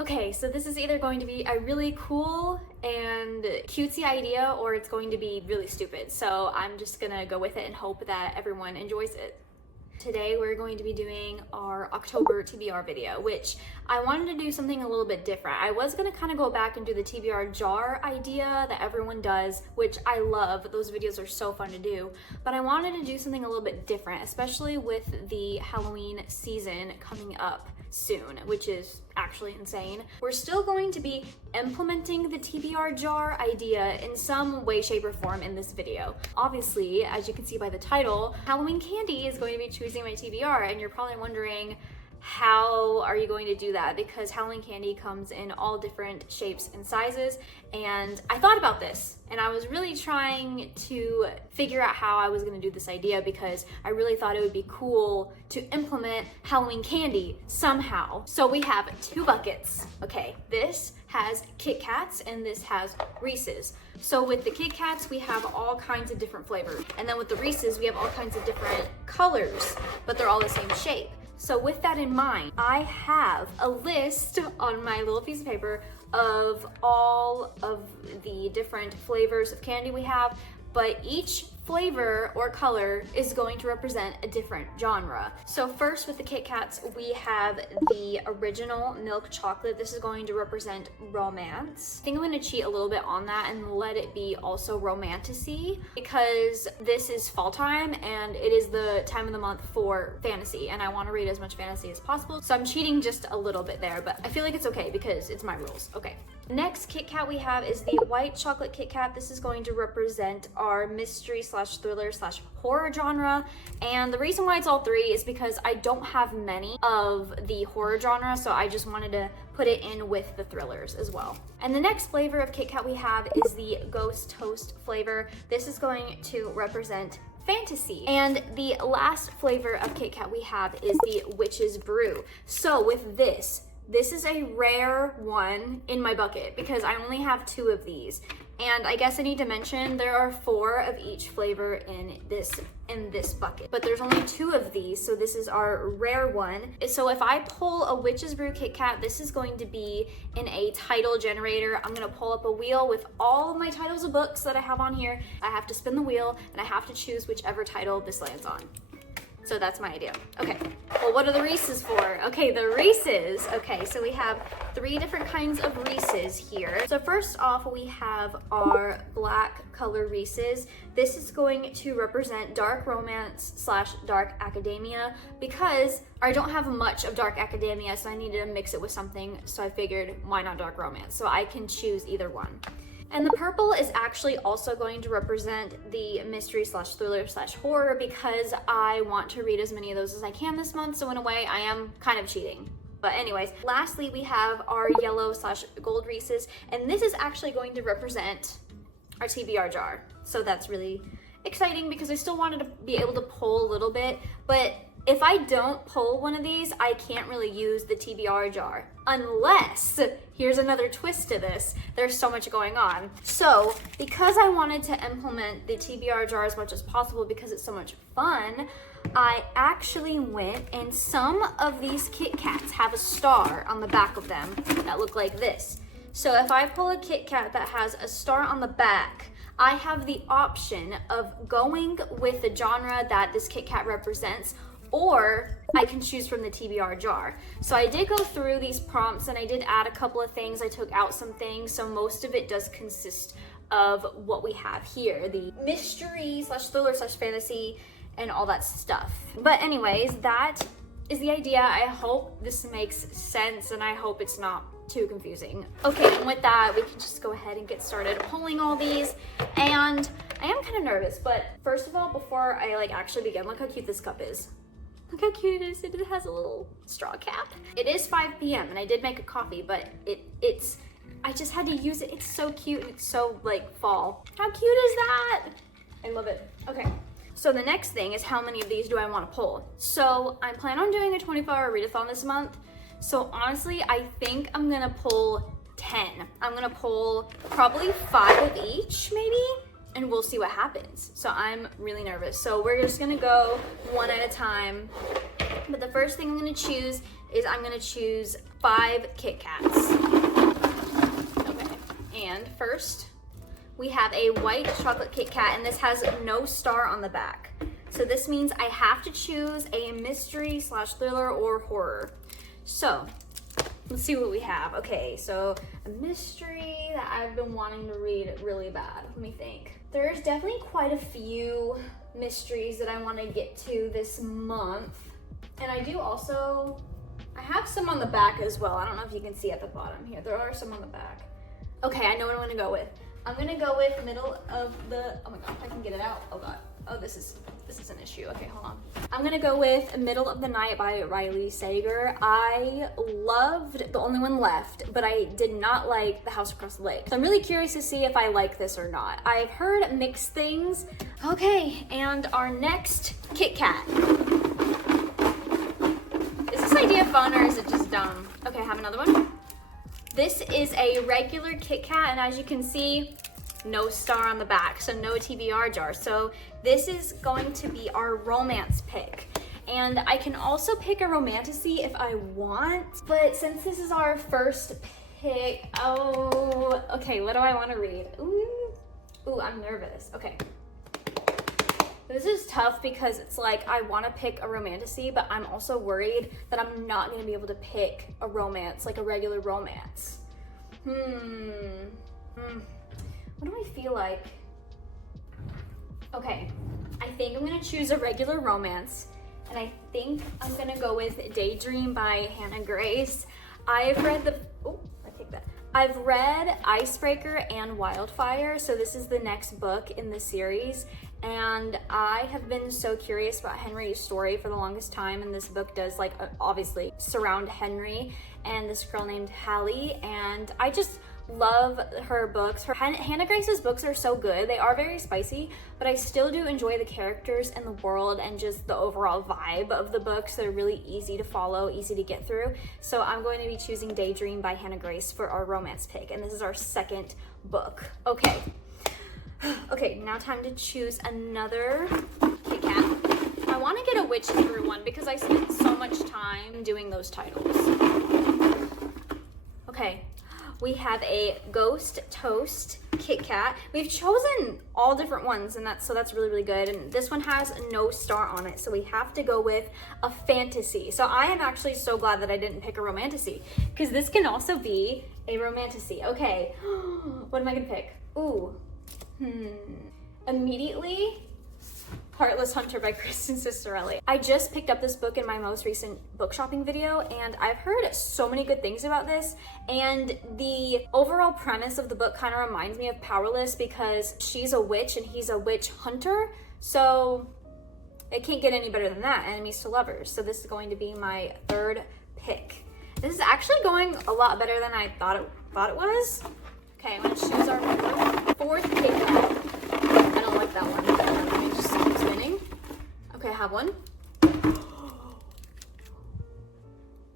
Okay, so this is either going to be a really cool and cutesy idea or it's going to be really stupid. So I'm just gonna go with it and hope that everyone enjoys it. Today we're going to be doing our October TBR video, which I wanted to do something a little bit different. I was gonna kind of go back and do the TBR jar idea that everyone does, which I love. Those videos are so fun to do. But I wanted to do something a little bit different, especially with the Halloween season coming up soon, which is actually insane. We're still going to be implementing the TBR jar idea in some way, shape, or form in this video. Obviously, as you can see by the title, Halloween Candy is going to be choosing my TBR, and you're probably wondering, how are you going to do that? Because Halloween candy comes in all different shapes and sizes, and I thought about this and I was really trying to figure out how I was going to do this idea because I really thought it would be cool to implement Halloween candy somehow. So we have two buckets. Okay, this has Kit Kats and this has Reese's. So with the Kit Kats, we have all kinds of different flavors, and then with the Reese's, we have all kinds of different colors, but they're all the same shape. So with that in mind, I have a list on my little piece of paper of all of the different flavors of candy we have, but each flavor or color is going to represent a different genre. So first with the Kit Kats, we have the original milk chocolate. This is going to represent romance. I think I'm going to cheat a little bit on that and let it be also romantic-y because this is fall time and it is the time of the month for fantasy, and I want to read as much fantasy as possible. So I'm cheating just a little bit there, but I feel like it's okay because it's my rules. Okay. Next Kit Kat we have is the white chocolate Kit Kat. This is going to represent our mystery slash thriller slash horror genre. And the reason why it's all three is because I don't have many of the horror genre, so I just wanted to put it in with the thrillers as well. And the next flavor of Kit Kat we have is the ghost toast flavor. This is going to represent fantasy. And the last flavor of Kit Kat we have is the witch's brew. So with this is a rare one in my bucket because I only have two of these. And I guess I need to mention there are 4 of each flavor in this bucket, but there's only 2 of these, so this is our rare one. So if I pull a Witch's Brew Kit Kat, this is going to be in a title generator. I'm gonna pull up a wheel with all of my titles of books that I have on here. I have to spin the wheel and I have to choose whichever title this lands on. So that's my idea. Okay, well, what are the Reese's for? Okay, the Reese's. Okay, so we have 3 different kinds of Reese's here. So first off, we have our black color Reese's. This is going to represent dark romance slash dark academia because I don't have much of dark academia, so I needed to mix it with something. So I figured, why not dark romance? So I can choose either one. And the purple is actually also going to represent the mystery slash thriller slash horror because I want to read as many of those as I can this month. So in a way, I am kind of cheating. But anyways, lastly, we have our yellow slash gold Reese's, and this is actually going to represent our TBR jar. So that's really exciting because I still wanted to be able to pull a little bit, but if I don't pull one of these, I can't really use the TBR jar unless, here's another twist to this, there's so much going on. So because I wanted to implement the TBR jar as much as possible because it's so much fun, I actually went and some of these Kit Kats have a star on the back of them that look like this. So if I pull a Kit Kat that has a star on the back, I have the option of going with the genre that this Kit Kat represents, or I can choose from the TBR jar. So I did go through these prompts and I did add a couple of things. I took out some things, so most of it does consist of what we have here, the mystery slash thriller slash fantasy and all that stuff. But anyways, that is the idea. I hope this makes sense and I hope it's not too confusing. Okay, and with that, we can just go ahead and get started pulling all these. And I am kind of nervous, but first of all, before I actually begin, look how cute this cup is. Look how cute it is. It has a little straw cap. It is 5 p.m. and I did make a coffee, but I just had to use it. It's so cute. It's so fall. How cute is that? I love it. Okay. So the next thing is how many of these do I want to pull? So I plan on doing a 24-hour readathon this month. So honestly, I think I'm gonna pull 10. I'm gonna pull probably 5 of each maybe, and we'll see what happens. So I'm really nervous. So we're just gonna go one at a time. But the first thing I'm gonna choose is I'm gonna choose 5 Kit Kats. Okay, and first we have a white chocolate Kit Kat, and this has no star on the back. So this means I have to choose a mystery / thriller or horror. So let's see what we have. Okay, so a mystery that I've been wanting to read really bad. Let me think. There's definitely quite a few mysteries that I want to get to this month. And I do also, I have some on the back as well. I don't know if you can see at the bottom here. There are some on the back. Okay, I know what I'm gonna go with. I'm gonna go with middle of the, oh my God, if I can get it out. Oh God, oh, this is an issue. Okay, hold on. I'm gonna go with Middle of the Night by Riley Sager. I loved The Only One Left, but I did not like The House Across the Lake. So I'm really curious to see if I like this or not. I've heard mixed things. Okay, and our next Kit Kat. Is this idea fun or is it just dumb? Okay, I have another one. This is a regular Kit Kat, and as you can see, no star on the back, so no TBR jar. So this is going to be our romance pick. And I can also pick a romantasy if I want, but since this is our first pick, oh, okay, what do I want to read? Ooh, I'm nervous. Okay. This is tough because it's like I want to pick a romantasy, but I'm also worried that I'm not going to be able to pick a romance, like a regular romance. What do I feel like? Okay, I think I'm gonna choose a regular romance, and I think I'm gonna go with Daydream by Hannah Grace. I've read I've read Icebreaker and Wildfire, so this is the next book in the series, and I have been so curious about Henry's story for the longest time, and this book does like obviously surround Henry and this girl named Hallie, and I just love her books. Hannah Grace's books are so good. They are very spicy, but I still do enjoy the characters and the world and just the overall vibe of the books. They're really easy to follow, easy to get through. So I'm going to be choosing Daydream by Hannah Grace for our romance pick, and this is our second book. Okay. Okay, now time to choose another Kit Kat. I want to get a witch hanger one because I spent so much time doing those titles. Okay. We have a Ghost Toast Kit Kat. We've chosen all different ones, and that's really, really good. And this one has no star on it, so we have to go with a fantasy. So I am actually so glad that I didn't pick a romantasy, because this can also be a romantasy. Okay, what am I gonna pick? Ooh, immediately, Heartless Hunter by Kristen Cicerelli. I just picked up this book in my most recent book shopping video, and I've heard so many good things about this, and the overall premise of the book kind of reminds me of Powerless because she's a witch and he's a witch hunter, so it can't get any better than that, enemies to lovers. So this is going to be my third pick. This is actually going a lot better than I thought it was. Okay, I'm gonna choose our fourth Kit Kat. I don't like that one. Let me just keep spinning. Okay, I have one.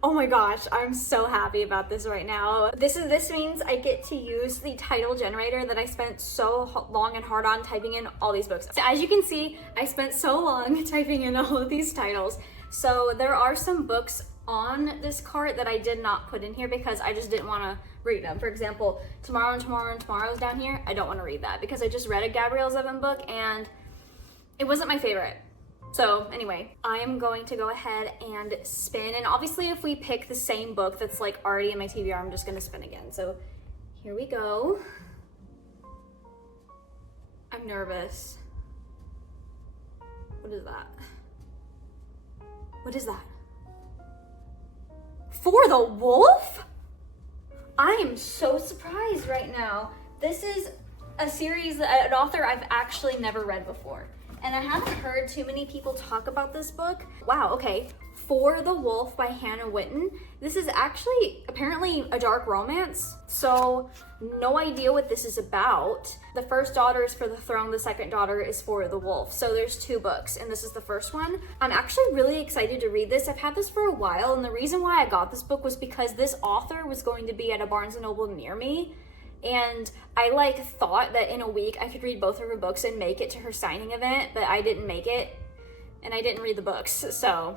Oh my gosh, I'm so happy about this right now. This means I get to use the title generator that I spent so long and hard on typing in all these books. So as you can see, I spent so long typing in all of these titles. So there are some books on this cart that I did not put in here because I just didn't want to read them. For example, Tomorrow and Tomorrow and Tomorrow's down here. I don't want to read that because I just read a Gabrielle Zevin book and it wasn't my favorite. So anyway, I am going to go ahead and spin. And obviously if we pick the same book that's like already in my TBR, I'm just gonna spin again. So here we go. I'm nervous. What is that? What is that? For the Wolf? I am so surprised right now. This is a series, an author I've actually never read before. And I haven't heard too many people talk about this book. Wow, okay. For the Wolf by Hannah Witten. This is actually apparently a dark romance, so no idea what this is about. The first daughter is for the throne, the second daughter is for the wolf. So there's 2 books, and this is the first one. I'm actually really excited to read this. I've had this for a while, and the reason why I got this book was because this author was going to be at a Barnes & Noble near me. And I thought that in a week I could read both of her books and make it to her signing event, but I didn't make it and I didn't read the books. So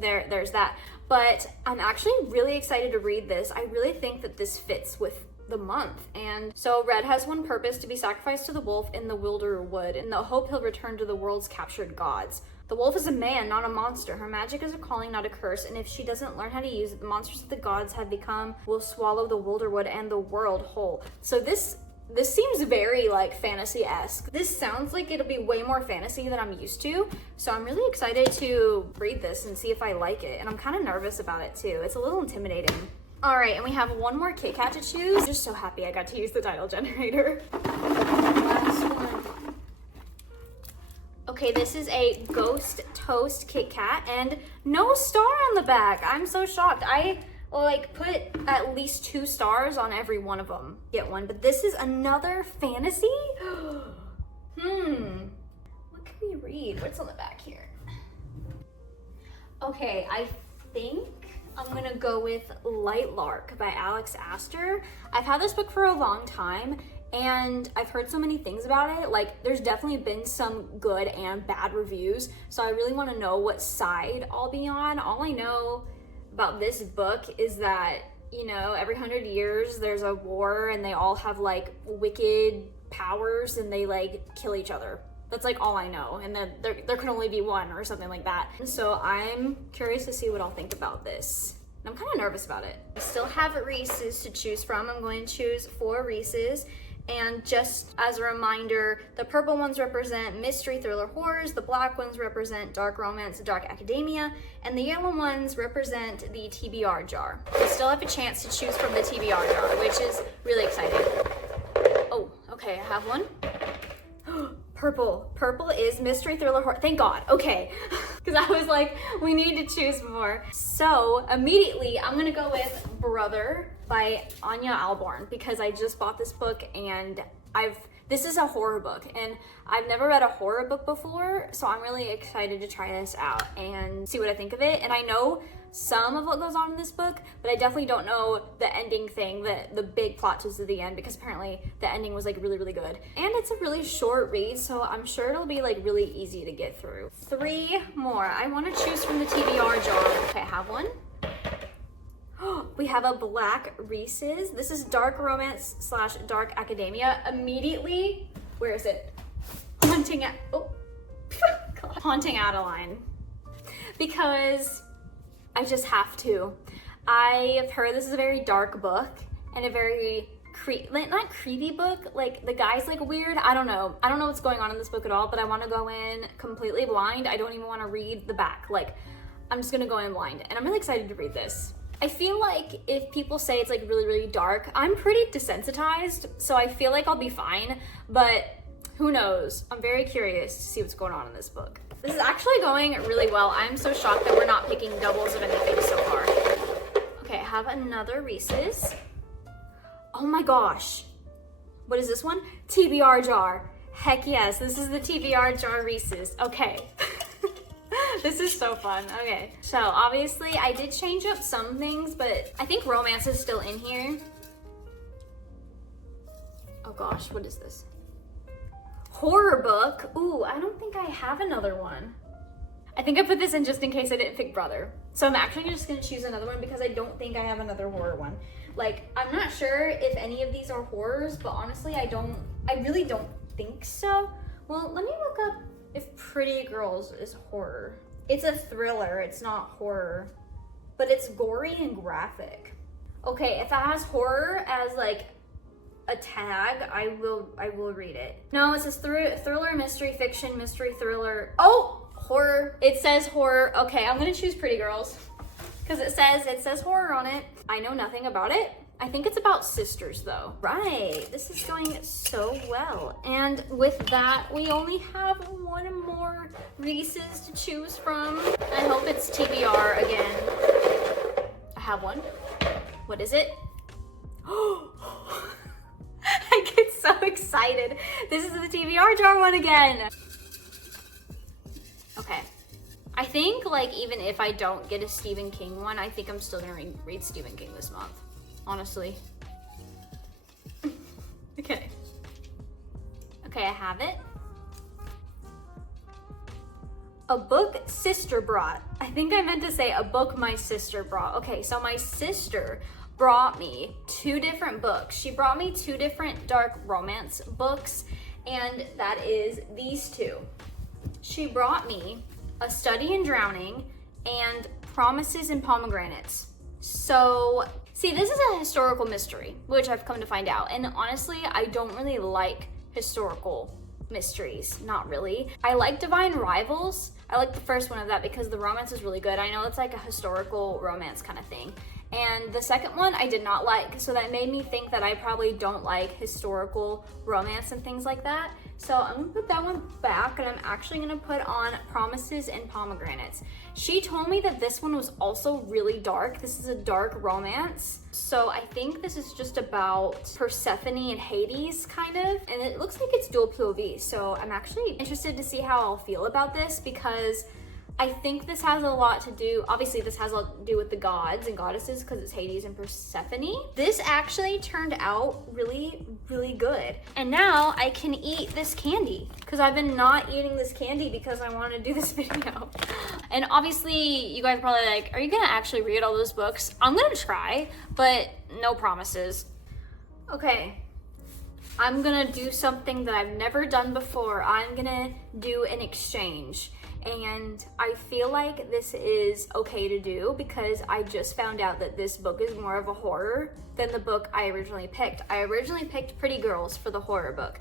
there's that. But I'm actually really excited to read this. I really think that this fits with the month. And so Red has one purpose: to be sacrificed to the wolf in the wilder wood, in the hope he'll return to the world's captured gods. The wolf is a man, not a monster. Her magic is a calling, not a curse, and if she doesn't learn how to use it, the monsters that the gods have become will swallow the wilder wood and the world whole. So this seems very like fantasy-esque. This sounds like it'll be way more fantasy than I'm used to. So I'm really excited to read this and see if I like it. And I'm kind of nervous about it too. It's a little intimidating. All right, and we have one more Kit Kat to choose. I'm just so happy I got to use the title generator. Last one. Okay, this is a Ghost Toast Kit Kat and no star on the back. I'm so shocked. I like put at least 2 stars on every one of them. Get one, but this is another fantasy? What can we read? What's on the back here? Okay, I think I'm gonna go with Light Lark by Alex Astor. I've had this book for a long time and I've heard so many things about it. Like, there's definitely been some good and bad reviews, so I really want to know what side I'll be on. All I know about this book is that, you know, every 100 years there's a war and they all have like wicked powers and they like kill each other. That's like all I know, and then there can only be one or something like that. So I'm curious to see what I'll think about this. I'm kind of nervous about it. I still have Reese's to choose from. I'm going to choose 4 Reese's. And just as a reminder, the purple ones represent mystery, thriller, horrors, the black ones represent dark romance, dark academia, and the yellow ones represent the TBR jar. You still have a chance to choose from the TBR jar, which is really exciting. Oh, okay, I have one. Purple. Purple is mystery, thriller, horror. Thank God. Okay. Because I was like, we need to choose more. So immediately I'm gonna go with Brother by Anya Alborn, because I just bought this book and this is a horror book and I've never read a horror book before, so I'm really excited to try this out and see what I think of it. And I know some of what goes on in this book, but I definitely don't know the ending thing, the big plot twist at the end, because apparently the ending was like really, really good. And it's a really short read, so I'm sure it'll be like really easy to get through. 3 more. I want to choose from the TBR jar. Okay, I have one. We have a black Reese's. This is dark romance / dark academia. Immediately, where is it? Haunting Adeline. Because I just have to. I have heard this is a very dark book and a very not creepy book. Like, the guy's like weird. I don't know what's going on in this book at all, but I want to go in completely blind. I don't even want to read the back. Like, I'm just gonna go in blind, and I'm really excited to read this. I feel like if people say it's like really, really dark, I'm pretty desensitized, so I feel like I'll be fine, but who knows? I'm very curious to see what's going on in this book. This is actually going really well. I'm so shocked that we're not picking doubles of anything so far. Okay, I have another Reese's. Oh my gosh. What is this one? TBR jar. Heck yes, this is the TBR jar Reese's. Okay. This is so fun. Okay, so obviously I did change up some things, but I think romance is still in here. Oh gosh, what is this? Horror book. Ooh, I don't think I have another one. I think I put this in just in case I didn't pick Brother. So I'm actually just gonna choose another one because I don't think I have another horror one. Like, I'm not sure if any of these are horrors, but honestly, I really don't think so. Well, let me look up if Pretty Girls is horror. It's a thriller, it's not horror, but it's gory and graphic. Okay, if it has horror as like a tag, I will read it. No, it says thriller, mystery, fiction, mystery, thriller. Oh, horror. It says horror. Okay, I'm gonna choose Pretty Girls because it says horror on it. I know nothing about it. I think it's about sisters though. Right, this is going so well. And with that, we only have one more Reese's to choose from. I hope it's TBR again. I have one. What is it? I get so excited. This is the TBR jar one again. Okay. I think like even if I don't get a Stephen King one, I think I'm still gonna read Stephen King this month. Honestly. Okay. Okay, I have it. A book sister brought. I think I meant to say a book my sister brought. Okay, so my sister brought me 2 different books. She brought me 2 different dark romance books, and that is these 2. She brought me A Study in Drowning and Promises and Pomegranates. So, see, this is a historical mystery, which I've come to find out. And honestly, I don't really like historical mysteries, not really. I like Divine Rivals. I like the first one of that because the romance is really good. I know it's like a historical romance kind of thing. And the second one I did not like, so that made me think that I probably don't like historical romance and things like that. So I'm gonna put that one back, and I'm actually gonna put on Promises and Pomegranates. She told me that this one was also really dark. This is a dark romance. So I think this is just about Persephone and Hades, kind of. And it looks like it's dual POV. So I'm actually interested to see how I'll feel about this, because I think this has a lot to do, obviously this has a lot to do with the gods and goddesses because it's Hades and Persephone. This actually turned out really, really good. And now I can eat this candy because I've been not eating this candy because I want to do this video. And obviously you guys are probably like, are you gonna actually read all those books? I'm gonna try, but no promises. Okay. I'm gonna do something that I've never done before. I'm gonna do an exchange. And I feel like this is okay to do because I just found out that this book is more of a horror than the book I originally picked. I originally picked Pretty Girls for the horror book.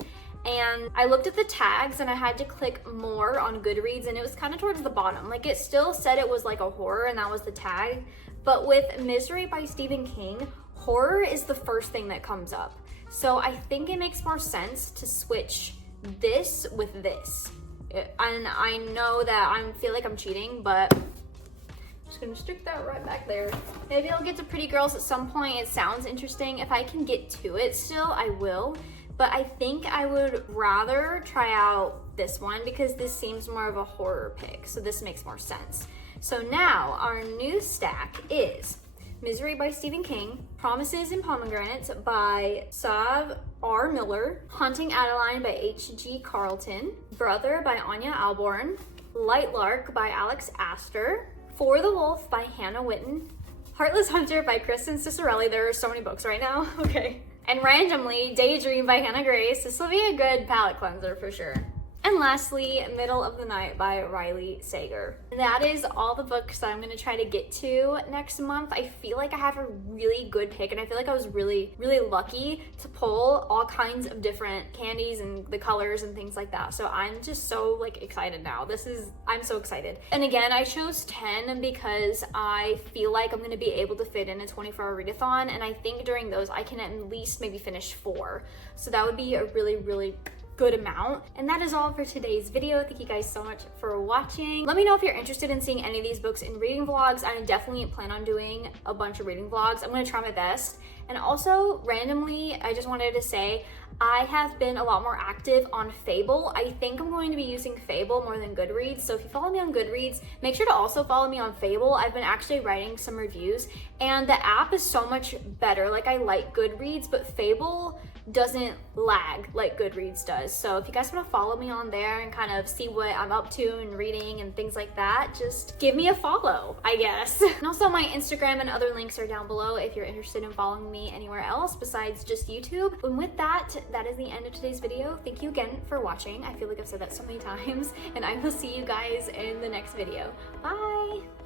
And I looked at the tags and I had to click more on Goodreads, and it was kind of towards the bottom. Like, it still said it was like a horror and that was the tag. But with Misery by Stephen King, horror is the first thing that comes up. So I think it makes more sense to switch this with this. And I know that I feel like I'm cheating, but I'm just gonna stick that right back there. Maybe I'll get to Pretty Girls at some point. It sounds interesting. If I can get to it still, I will. But I think I would rather try out this one because this seems more of a horror pick. So this makes more sense. So now our new stack is Misery by Stephen King, Promises and Pomegranates by Sav R. Miller, Haunting Adeline by H.G. Carlton, Brother by Anya Alborn, Light Lark by Alex Astor, For the Wolf by Hannah Witten, Heartless Hunter by Kristen Cicerelli. There are so many books right now. Okay. And randomly, Daydream by Hannah Grace. This will be a good palette cleanser for sure. And lastly, Middle of the Night by Riley Sager. That is all the books that I'm gonna try to get to next month. I feel like I have a really good pick, and I feel like I was really, really lucky to pull all kinds of different candies and the colors and things like that. So I'm just so like excited now. I'm so excited. And again, I chose 10 because I feel like I'm gonna be able to fit in a 24-hour readathon, and I think during those I can at least maybe finish 4. So that would be a really, really good amount. And that is all for today's video. Thank you guys so much for watching. Let me know if you're interested in seeing any of these books in reading vlogs. I definitely plan on doing a bunch of reading vlogs. I'm gonna try my best. And also, randomly, I just wanted to say, I have been a lot more active on Fable. I think I'm going to be using Fable more than Goodreads. So if you follow me on Goodreads, make sure to also follow me on Fable. I've been actually writing some reviews, and the app is so much better. Like, I like Goodreads, but Fable doesn't lag like Goodreads does. So if you guys want to follow me on there and kind of see what I'm up to and reading and things like that, just give me a follow, I guess. And also my Instagram and other links are down below if you're interested in following me anywhere else besides just YouTube. And with that, that is the end of today's video. Thank you again for watching. I feel like I've said that so many times, and I will see you guys in the next video. Bye!